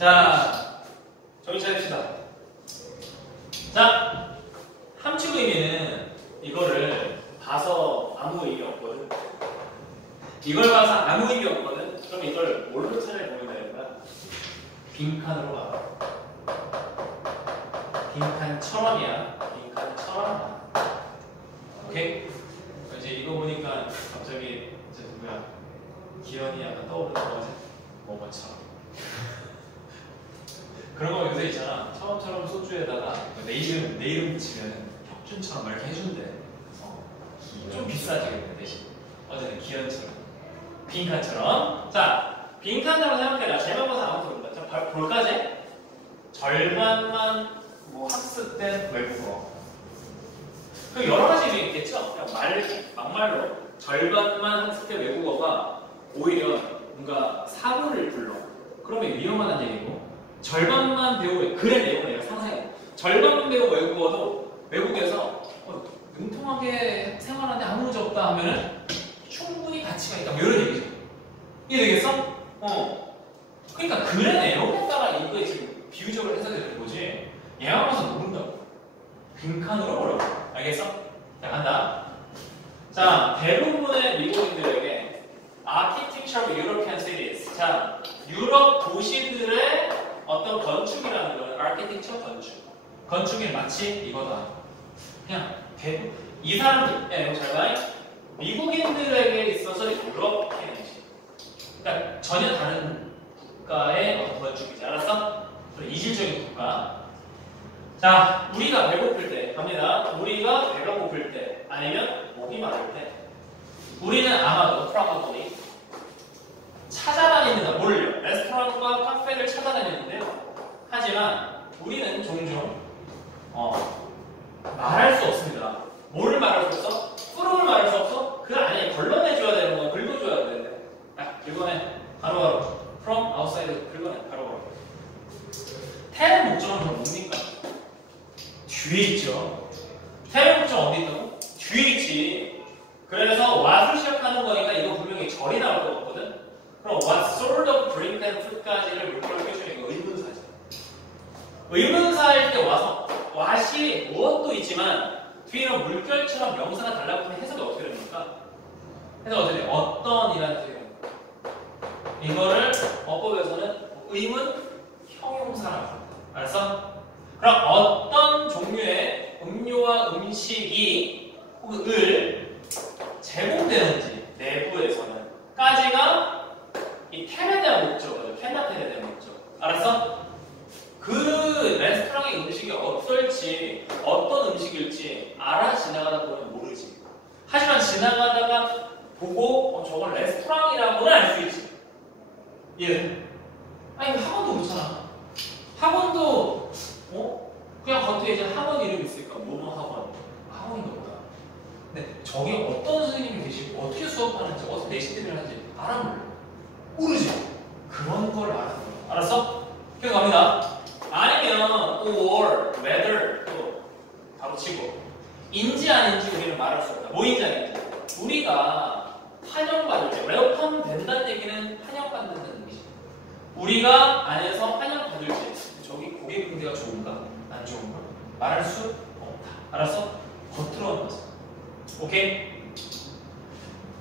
자, 정신 차립시다. 자, 함축 의미는 이거를 봐서 아무 의미 없거든. 이걸 봐서 아무 의미 없거든. 그럼 이걸 뭘로 찾아보면 되는 거야? 빈칸으로 봐. 빈칸처럼이야. 빈칸처럼. 오케이? 이제 이거 보니까 갑자기 이제 누구야? 기현이 약간 떠오르는 거지? 뭐뭐처럼. 그런 거 요새 있잖아. 처음처럼 소주에다가 내 이름 붙이면 혁준처럼 막 이렇게 해준대. 좀 비싸지겠네 대신. 어쨌든 기현처럼. 빈칸처럼. 자, 빈칸처럼 생각해라. 제목 봐서 아무것도 모른다. 자, 볼까 제? 절반만 뭐 학습된 외국어. 그 여러 가지 의미 있겠죠? 그냥 막말로 절반만 학습된 외국어가 오히려 뭔가 사고를 불러. 그러면 위험하다는 얘기고, 절반만 배우고, 글의 내용을 내가 상상해. 절반만 배우고 외국어도 외국에서 능통하게 생활하는데 아무 문제 없다 하면은 충분히 가치가 있다. 뭐 이런 얘기죠. 이해되겠어? 그러니까 글의 내용에 따라 이거에 지금 비유적으로 해석이 되는 거지. 얘가 와서 모른다고. 빈칸으로 보라고. 알겠어? 자, 간다. 자, 대부분의 미국인들에게 Architecture of European Cities. 자, 유럽 도시들의 어떤 건축이라는 건 Architecture 건축. 건축이 마치 이거다. 그냥 대부분 이 사람들, 잘 봐. 미국인들에게 있어서 유럽해야지. 그러니까 전혀 다른 국가의 어떤 건축이지. 알았어? 이질적인 국가. 자, 우리가 배고플 때 갑니다. 우리가 배가 고플 때 아니면 목이 마를 때 우리는 아마도 probably 찾아다닙니다. 뭘요? 레스토랑과 카페를 찾아다니는데요. 하지만 우리는 종종 말할 수 없습니다. 뭐를 말할 수 없어? 프롬을 말할 수 없어? 그 안에 걸러내줘야 되는 건 긁어줘야 되는데. 긁어내. 바로바로. From outside 긁어내. 바로바로. 테레 목적은 그럼 뭡니까? 뒤에 있죠. 테레 목적 어디 있다고? 뒤에 있지. 그래서 what을 시작하는 거니까 이거 분명히 절이 나올 것 같거든. 그럼 what sort of drink and food까지를 물결을 껴주는 이거 의문사지. 의문사일 때 와서 what이 무엇도 있지만 뒤에는 물결처럼 명사가 달라붙으면 해석이 어떻게 됩니까? 해석이 어떻게 돼? 어떤이라는 뜻이에요. 이거를 어법에서는 의문 형용사라고 합니다. 알았어? 그럼 어떤 종류의 음료와 음식이 혹은 을 제공되는지 내부에서는 까지가 이 템에 대한 목적이죠. 캔나템에 대한 목적. 알았어? 그 레스토랑의 음식이 어떨지 어떤 음식일지 알아 지나가다 보면 모르지. 하지만 지나가다가 보고 저건 레스토랑이라고는 알 수 있지. 예. 아니 학원도 그렇잖아. 학원도 그냥 겉에 이제 학원 이름이 있으니까 뭐뭐 학원. 학원인가 보다. 근데 저기 어떤 선생님이 계시고 어떻게 수업하는지 어떻게 내신들을 하는지 알아 몰라. 모르지. 그런 걸 알아야 돼. 알았어? 계속 갑니다. 아니면 or, whether 또 바로 치고 인지 아닌지 우리는 말할 수 없다. 뭐인지 아닌지. 우리가 환영받을 때 웰컴 된다는 얘기는 환영받는다는 얘기지. 우리가 안에서 환영받을지 저기 고객 응대가 좋은가? 안 좋은가? 말할 수 없다. 알았어? 겉으로 하는 거지. 오케이?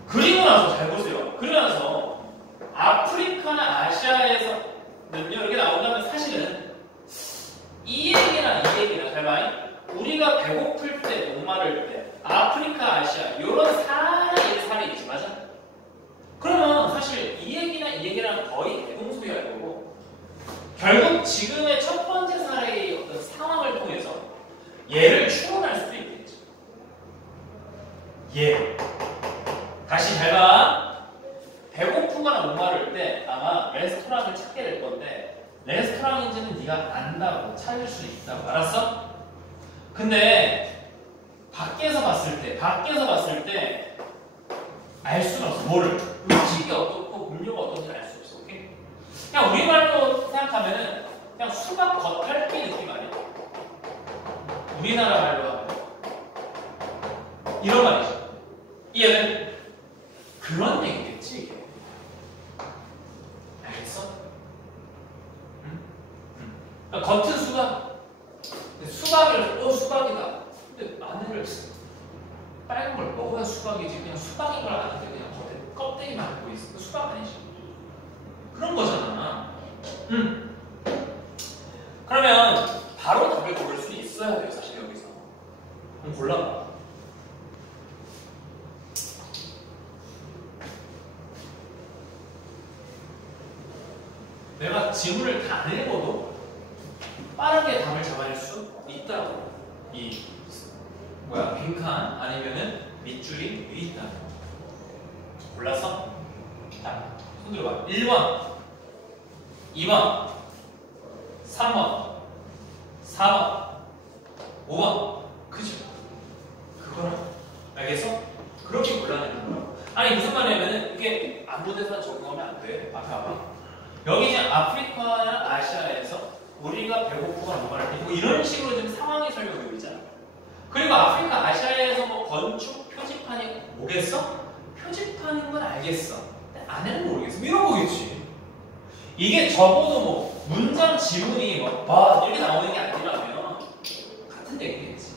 그리고 나서 잘 보세요. 그리고 나서 아프리카나 아시아에서는요 이렇게 나온다면 사실은 이 얘기나 이 얘기나 잘 봐. 우리가 배고플 때, 목마를 때 아프리카, 아시아 이런 사례의 사례이지. 맞아? 그러면 사실 이 얘기나 이 얘기랑 거의 대동소이할 거고 결국 지금의 첫 번째 사례의 어떤 상황을 통해서 얘를 추론할 수도 있겠죠. 예. 다시 잘 봐. 배고프거나 목마를 때 아마 레스토랑을 찾게 될 건데 레스토랑인지는 네가 안다고 찾을 수 있다고. 알았어? 근데 밖에서 봤을 때 알 수가 없어. 뭐를? 음식이 어떻고 음료가 어떤지 알 수 없어. 오케이? 그냥 우리말로 생각하면은 그냥 수박 겉핥기 느낌 아니야? 우리나라 말로 하면 이런 말이죠. 이해는 그런 얘기겠지 이게. 알겠어? 응? 그러니까 겉은 수박. 수박을 수박이다. 근데 안에를 빨간 걸 먹어야 수박이지. 그냥 수박인 걸 아는데 그냥 겉에 껍데기만 알고 있어. 수박 아니지. 그런 거잖아. 그러면 바로 답을 고를 수 있어야 돼요. 사실 여기서. 그럼 골라봐. 내가 지문을 다 안 읽어도 빠르게 답을 잡아낼 수 있다고. 이 빈칸 아니면은 밑줄이 위에 있다. 골랐어? 자, 손 들어봐. 1번, 2번, 3번, 4번, 5번. 그죠? 그거라. 알겠어? 그렇게 골라내는 거야. 아니 무슨 말이냐면은 이게 아무 데서나 적용하면 안 돼. 앞에 봐봐. 여기 이제 아프리카나 아시아에서 우리가 배고프거나 뭐가 뭐 이런 식으로 지금 상황이 설명되고 있잖아. 그리고 아프리카 아시아에서 뭐 건축 표지판이 뭐겠어? 표지판인 건 알겠어. 근데 안에는 모르겠어. 이런 거겠지. 이게 적어도 뭐 문장 지문이 뭐 이렇게 나오는 게 아니라면 같은 얘기겠지.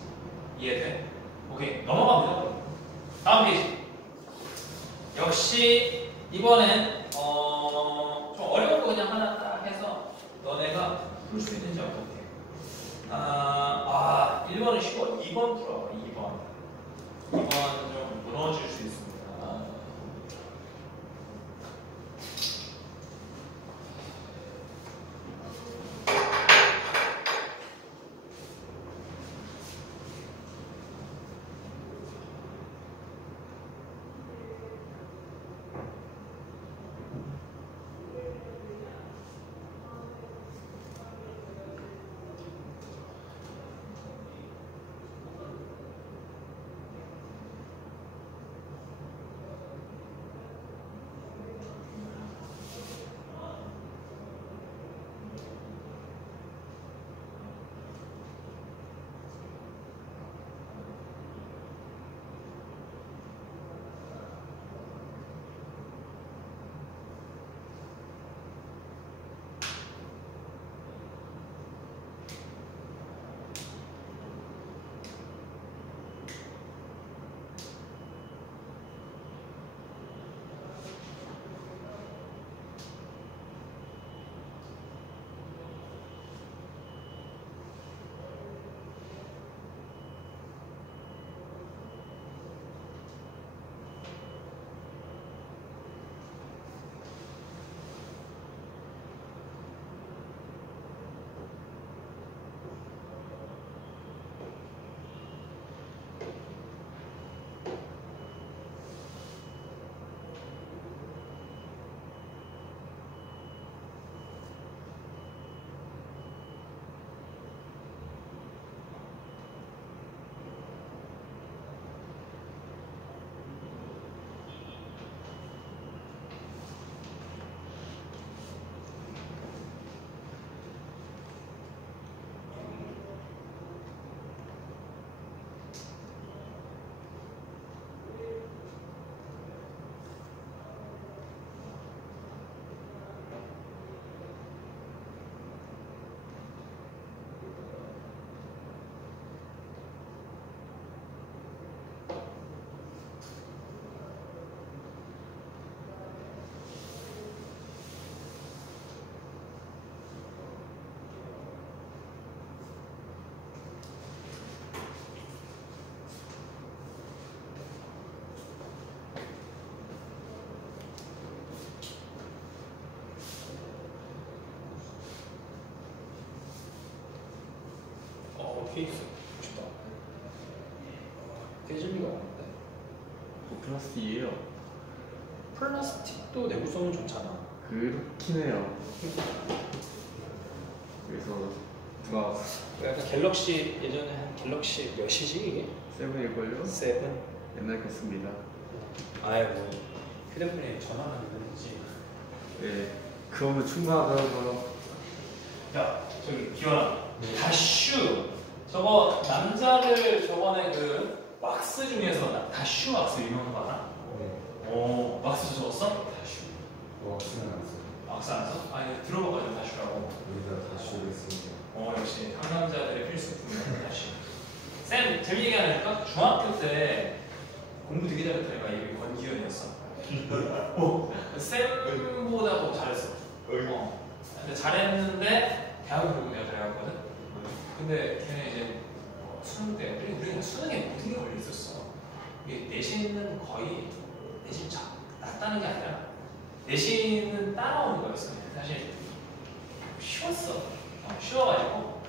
이해돼? 오케이, 넘어갑니다. 다음 페이지. 역시 이번엔 좀 어려운 거 그냥 하나 딱 해서 너네가 풀 수 있는지 어떻게. 1번은 쉬워. 2번 풀어봐. 2번 좀 무너질 수 있습니다. 케이스 좋다. 깨질 리가 없는데. 플라스틱이에요. 플라스틱도 내구성은 좋잖아. 그렇긴 해요. 그래서 누가 약간 갤럭시 예전에 갤럭시 몇이지 이게? 세븐일걸요? 세븐. 옛날 같습니다. 아예 뭐 휴대폰에 전화만 되는지. 네, 그거는 충분하더라고요. 야 저기 기원아. 다슈. 저거 남자들 저번에 그 왁스 중에서 다슈 왁스 유명한 거 알아? 네. 오, 왁스 써봤어? 다슈. 왁스는 안 써요. 왁스 안 써? 아니 들어봐가지고 다슈라고. 여기다 다슈를 쓰는 거. 중학교 때 공부 되게 잘했던 애가 이름이 권기현이었어. 쌤보다 더 잘했어. 근데 잘했는데 대학을 결국 내가 잘해갔거든. 근데 걔는 이제 수능 때 우리는 수능에 모든 게 걸려 있었어. 이게 내신은 거의 내신 낮다는 게 아니라 내신은 따라오는 거였어. 사실 쉬웠어. 쉬워가지고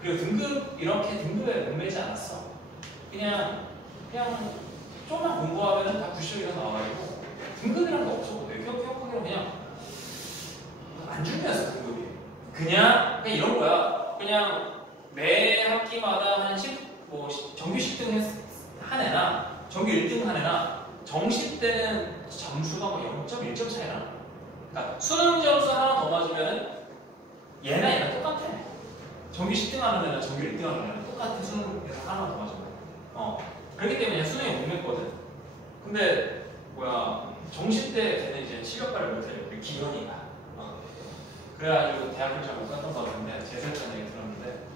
그리고 이렇게 등급에 못 매지 않았어. 그냥 조금만 공부하면 다 90 이상 나와가지고 등급이란 게 없었거든. 기억하기로 그냥 안 중요했어 등급이. 그냥 이런 거야. 그냥 매 학기마다 정규 10등 한 애나 정규 1등 한 애나 정시 때는 점수가 뭐 0.1점 차이 나. 그러니까 수능 점수 하나 더 맞으면은 얘나 얘가 똑같아. 정규 10등 하는 애나 정규 1등 하는 애나 똑같아. 수능에서 하나 더 맞으면. 그렇기 때문에 수능에 못 냈거든. 근데 정시 때 걔는 이제 실력발을 못해. 기현이가. 그래가지고 대학을 잘 못 갔던 것 같은데 재수했다는 얘기 들었는데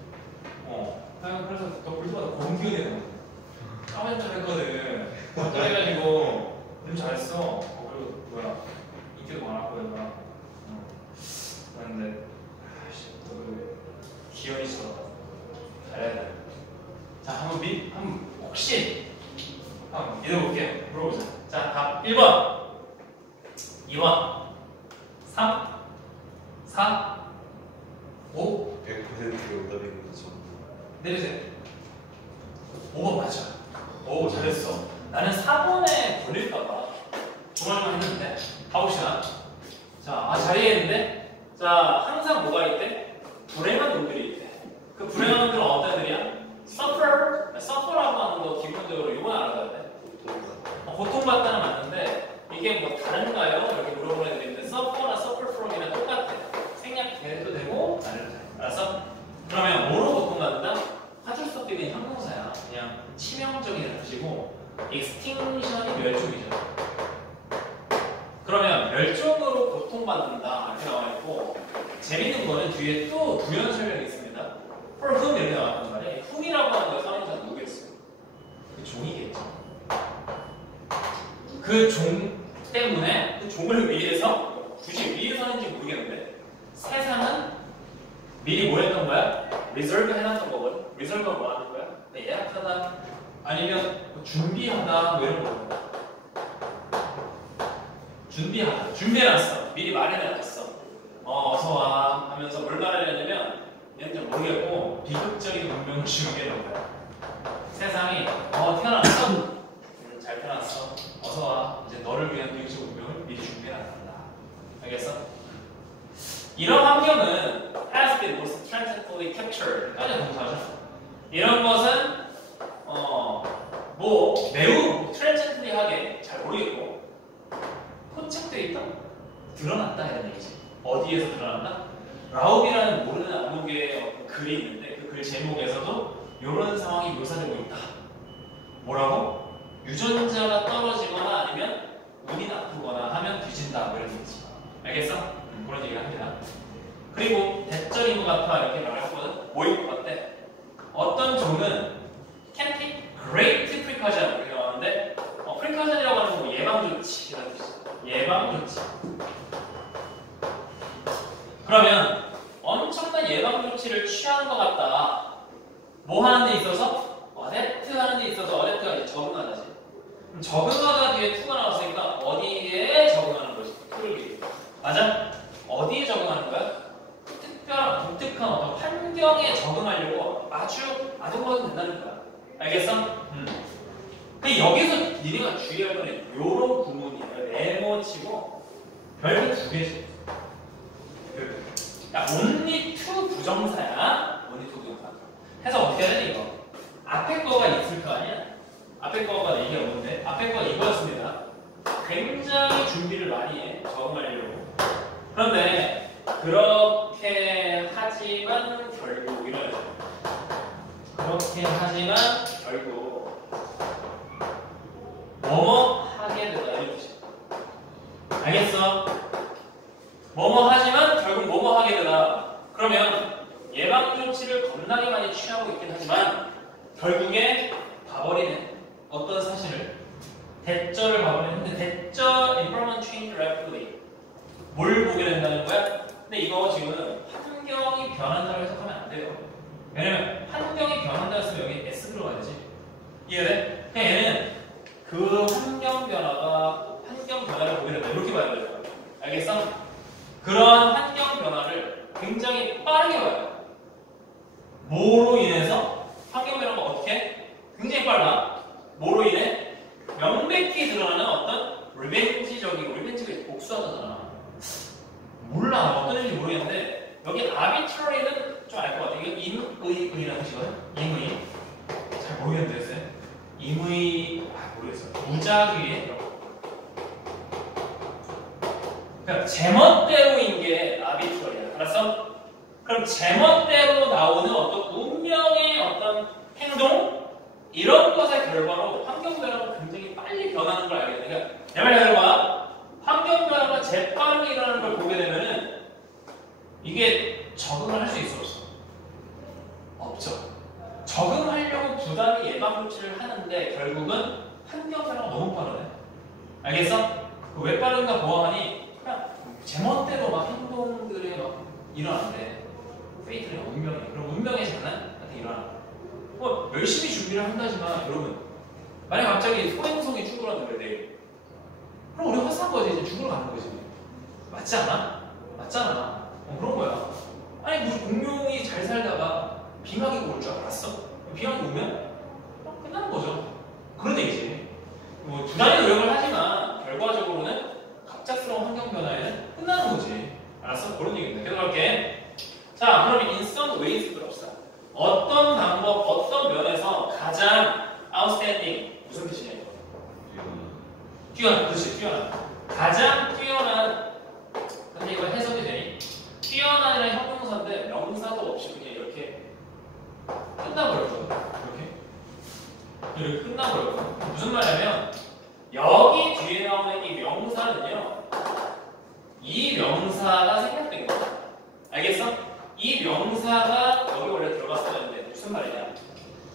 그래서 너 불도가 권기현이 되는 거야. 까만짝했거든. 그래가지고 좀 잘했어. 그리고 인기도 많았고 얘가. 그런데 기현이처럼 잘해야 돼. 자, 한번 혹시 한번 믿어볼게요. 물어보자. 자, 답 1번, 2번, 3, 4, 5. 100% 오답인 거죠. 내리세요. 5번 맞아. 오, 잘했어. 나는 4번에 걸릴까봐 조말만 했는데. 가봅시다. 자, 잘했는데? 자, 항상 뭐가 있대? 불행한 놈들이 있대. 그 불행한 놈들은 어떤 애들이야? suffer라고 하는 거 기본적으로 이건 알아야 돼. 고통받다는 맞는데 이게 뭐 다른가요? 이렇게 물어보는 애들이 있는데 suffer나 suffer from이랑 똑같아. 생략해도 되고 안 해도 돼. 알았어? 그러면 뭐로 고통받는다? 화줄 수 없게 된 형용사야. 그냥 치명적인 뜻이고 extinction이 멸종이죠. 그러면 멸종으로 고통받는다 이렇게 나와있고 재밌는 거는 뒤에 또 부연 설명이 있습니다. for whom 이렇게 나왔단 말이에요. whom이라고 하는 거 사용자는 누구겠어요? 그 종이겠죠. 그 종 때문에 그 종을 위해서 굳이 위해서는지 모르겠는데 세상은 미리 뭐 했던 거야? 리저브 해놨던 거거든. 리저브가 뭐 하는 거야? 예약하다 아니면 준비하다 뭐 이런 거. 준비해놨어. 미리 마련해놨어. 어서와 하면서 뭘 말하려냐면 얘는 좀 모르겠고 비극적인 운명을 준비해놓은 거야. 세상이 태어났어? 잘 태어났어. 어서와. 이제 너를 위한 비극적 운명을 미리 준비해놨단다. 알겠어? 이런 환경은 has been most transitory captured 까지 동사죠. 이런 것은 뭐 매우 transitory하게 잘 모르겠고 포착되어 있다? 드러났다 이런 얘기지. 어디에서 드러났다? 라욱이라는 모르는 암흑의 글이 있는데 그 글 제목에서도 이런 상황이 묘사되고 있다. 뭐라고? 유전자가 떨어지거나 아니면 운이 나쁘거나 하면 뒤진다 뭐 이런 얘기지. 알겠어? 그런 얘기를 합니다. 그리고 대절인 것 같아 이렇게 말을 했거든. 뭐일 것 같아? 어떤 종은 can take great precaution 이렇게 나왔는데 precaution이라고 하는 건 뭐 예방조치 이런 뜻이야. 예방조치. 그러면 엄청난 예방조치를 취하는 것 같다. 뭐 하는 데 있어서? 어댑트 하는 데 있어서 어댑트가 이제 적응하다지. 적응하다 뒤에 투가 나왔으니까 어디에 적응하는 것이 투를 맞아? 어디에 적응하는 거야? 특별한 독특한 어떤 환경에 적응하려고 아주 아동거든 된다는 거야. 알겠어? 근데 여기서 니네가 주의할 건 요런 구문이야. 네모치고 별표 2개지. 그러니까 only to 부정사야. only to 부정사. 해서 어떻게 해야 되니 이거? 앞에 거가 있을 거 아니야? 앞에 거가 이게 뭔데? 앞에 거가 이거였습니다. 굉장히 준비를 많이 해. 적응하려고. 그런데 그렇게 하지만 결국 이런 그렇게 하지만 결국 뭐뭐 하게 되다 이런 뜻이야. 알겠어? 뭐뭐 하지만 결국 뭐뭐 하게 되다. 그러면 예방조치를 겁나게 많이 취하고 있긴 하지만 결국에 봐버리는 어떤 사실을 대절을 봐버리는데 대절 environment change rapidly 뭘 보게 된다는 거야? 근데 이거 지금 환경이 변한다고 해석하면 안 돼요. 왜냐면 환경이 변한다 했으면 여기 S 들어가야지. 이해돼? 그냥 얘는 그 환경 변화를 보게 된다 이렇게 봐야 돼요. 알겠어? 그러한 환경 변화를 굉장히 빠르게 봐야 돼. 뭐로 인해서 환경 변화가 어떻게? 굉장히 빨라. 뭐로 인해? 명백히 드러나는 어떤 리벤지가 복수하잖아. 몰라 어떤 의미인지 모르겠는데 여기 arbitrary는 좀 알 것 같아. 이거 임의라는 뜻이거든. 임의. 잘 모르겠는데 쌤. 임의 모르겠어. 무작위에. 그러니까 제멋대로인 게 arbitrary야. 알았어? 그럼 제멋대로 나오는 어떤 운명의 어떤 행동 이런 것의 결과로 환경 변화가 굉장히 빨리 변하는 걸 알게 돼. 그러니까 내 말 잘 들어봐. 환경 변화가 재빠르게 일어나는 걸 보게 되면은 이게 적응을 할 수 있어 없어? 없죠. 적응하려고 부단히 예방 조치를 하는데 결국은 환경 변화가 너무 빠르네. 알겠어? 왜 빠른가 보아하니 그냥 제멋대로 막 행동들이 막 일어나는데 페이트는 운명이야. 그럼 운명의 장난한테 일어나. 뭐 열심히 준비를 한다지만 여러분 만약 갑자기 소행성이 죽으라는 내일 그럼 우리 헛산 거지. 이제 죽으러 가는 거지. 맞지 않아? 맞잖아. 그런 거야. 아니 무슨 공룡이 잘 살다가 빙하기가 올 줄 알았어? 빙하기 오면 끝나는 거죠. 그런 얘기지. 뭐 부단히 노력을 하지만 결과적으로는 갑작스러운 환경 변화에는 끝나는 거지. 알았어? 그런 얘기입니다. 계속 할게. 자, 그럼 in some ways 그럽시다. 어떤 방법, 어떤 면에서 가장 outstanding 무슨 뜻이냐 이거? 뛰어난, 그렇지, 뛰어난. 가장 뛰어난. 근데 이거 해석이 되니? 뛰어난이라는 형용사인데 명사도 없이 그냥 이렇게 끝나버렸거든. 이렇게 끝나버렸거든. 무슨 말이냐면 여기 뒤에 나오는 이 명사는요, 이 명사가 생략된 거야. 알겠어? 이 명사가 여기 원래 들어갔었는데 무슨 말이냐?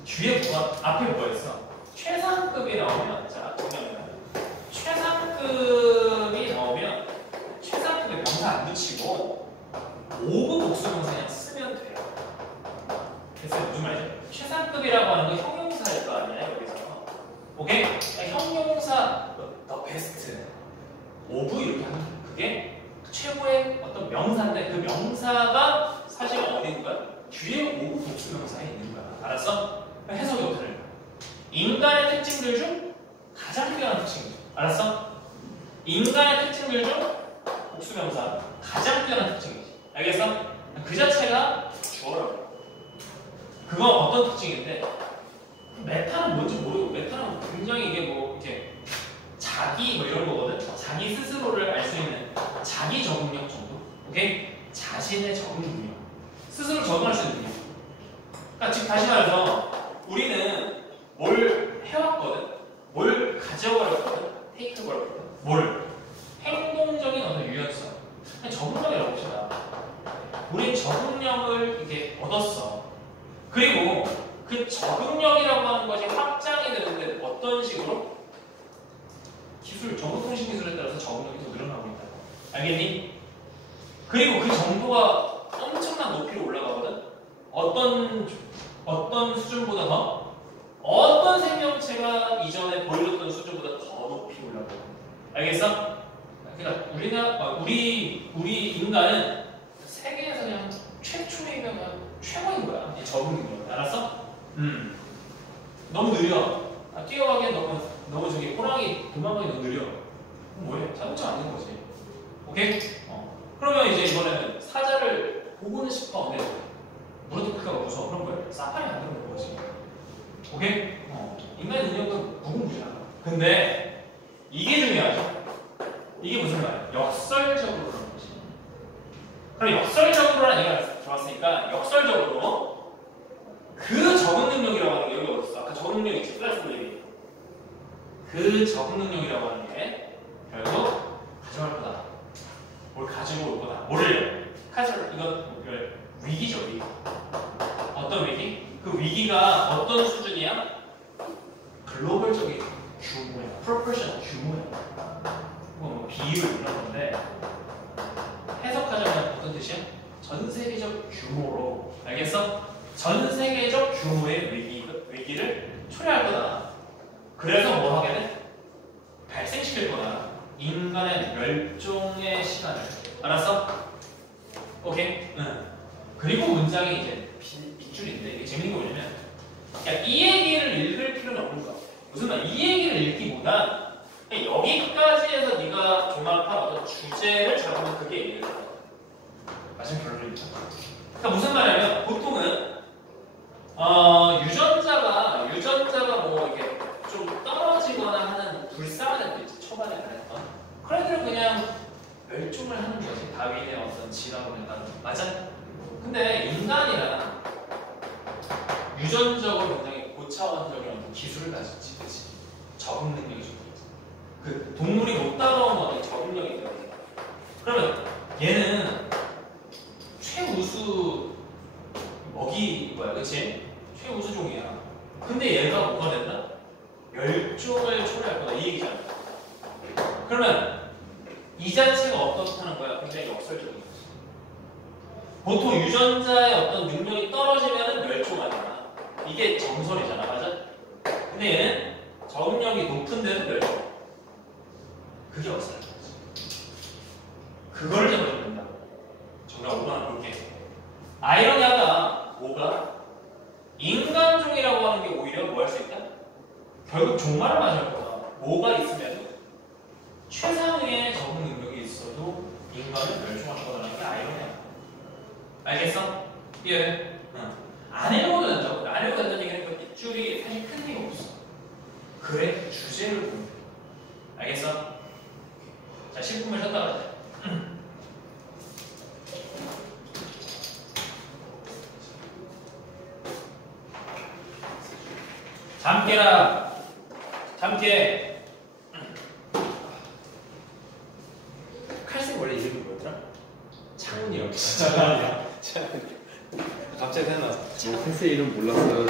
뒤에 뭐가 앞에 뭐였어? 최상급이 나오면 자 보면 최상급이 나오면 최상급에 명사 안 붙이고 5급 복수명사 그냥 쓰면 돼요. 그래서 무슨 말이죠? 최상급이라고 하는 건 형용사일 거 아니야 여기서. 오케이? 형용사 the best 5부 이렇게 하는 그게 최고의 어떤 명사인데 그 명사가 사실 어디 있는 거야? 뒤에 5급 복수명사에 있는 거야. 알았어? 해석이 어떻게 될까? 인간의 특징들 중 가장 뛰어난 특징이죠. 알았어? 인간의 특징들 중 복수명사 가장 뛰어난 특징이지. 알겠어? 그 자체가 주어라고. 그건 어떤 특징인데 메타는 뭔지 모르고 메타는 굉장히 이게 뭐 이렇게 자기 뭐 이런 거거든. 자기 스스로를 알 수 있는 자기 적응력 정도. 오케이? 자신의 적응 능력. 스스로 적응할 수 있는 능력. 그러니까 지금 다시 말해서 우리는 뭘 해왔거든. 뭘 가져가려거든. 테이크 거였거든. 뭘? 행동적인 어떤 유연성. 그냥 적응력이라고 봅시다. 우린 적응력을 이렇게 얻었어. 그리고 그 적응력이라고 하는 것이 확장이 되는데 어떤 식으로? 기술, 정보통신 기술에 따라서 적응력이 더 늘어나고 있다. 알겠니? 그리고 그 정도가 엄청난 높이로 올라가거든. 어떤 수준보다 더? 어떤 생명체가 이전에 보여줬던 수준보다 더 높이 올라가거든. 알겠어? 그러니까 우리 인간은 세계에서 그냥 최초이면 최고인 거야. 이 적응 능력. 알았어? 너무 느려. 뛰어가기엔 너무 저기 호랑이 도망가기 너무 느려. 뭐해? 자동차 안 되는 거지. 오케이? 그러면 이제 이번에는 사자를 보고는 싶어. 근데 무릎크기가 무서워. 그런 거야. 사파리 만드는 거지. 오케이? 인간의 능력은 무궁무진하다. 근데 이게 중요하죠. 이게 무슨 말이야? 역설적으로 그런 거지. 그럼 역설적으로라는 얘기가 들어왔으니까 역설적으로 그 적응 능력이라고 하는 게 여기 어딨어? 아까 적응 능력 있지? 플라스 얘기. 그 적응 능력이라고 하는 게 결국 가져갈 거다. 뭘 가지고 올 거다. 뭐를? 이건 위기죠, 위기. 어떤 위기? 그 위기가 어떤 수준이야? 이유를 이런 건데 해석하자면 어떤 뜻이야? 전 세계적 규모로 알겠어? 전 세계적 규모의 위기를 초래할 거다. 그래서 뭐 하게 돼? 발생시킬 거다. 인간의 멸종의 시간을. 알았어? 오케이? 응. 그리고 문장이 이제 밑줄인데 이게 재밌는 거 뭐냐면 이 얘기를 읽을 필요는 없는 거 같아. 무슨 말? 이 얘기를 읽기보다 여기까지 해서 네가 종합한 어떤 주제를 잡으면 그게 얘기를 해. 마지막 결론이죠. 그러니까 무슨 말이냐면 보통은 유전자가 뭐 이렇게 좀 떨어지거나 하는 불쌍한 애들 있지 초반에 그랬던 그런 애들은 그냥 멸종을 하는 거지. 다윈의 어떤 진화론에 따라 맞아? 근데 인간이란 유전적으로 굉장히 고차원적인 어떤 기술을 가지지, 그치? 적응 능력이 좀 있지. 그 동물이 못 따라오는 어떤 적응력이 있다고 생각해. 그러면 얘는 최우수 먹이 뭐야, 그치? 최우수종이야. 근데 얘가 뭐가 된다? 멸종을 초래할 거다 이 얘기잖아. 그러면 이 자체가 어떻다는 거야? 굉장히 역설적인 거지. 보통 유전자의 어떤 능력이 떨어지면 멸종하잖아. 이게 정설이잖아, 맞아? 근데 얘는 적응력이 높은데도 멸종. 그게 역설인 거지. 그걸 잡아주면 된다고. 정답 5번 볼게. 아이러니하다. 뭐가? 인간종이라고 하는 게 오히려 뭐 할 수 있다? 결국 종말을 맞을 거다. 뭐가 있으면 최상위의 적응 능력이 있어도 인간을 멸종할 거라는 게 아이러니야. 알겠어? 예. 응. 안 해먹어도 된다고. 안 해먹어도 된다는 얘기는 그 밑줄이 사실 큰 힘이 없어. 그래, 주제를 보면 돼. 알겠어? 자, 10분만 쉬었다 가자. 잠 깨라. 잠 깨. 칼색 원래 이름이 뭐였더라? 창훈이라고. 갑자기 생각났어. 뭐 펜스 이름 몰랐어요.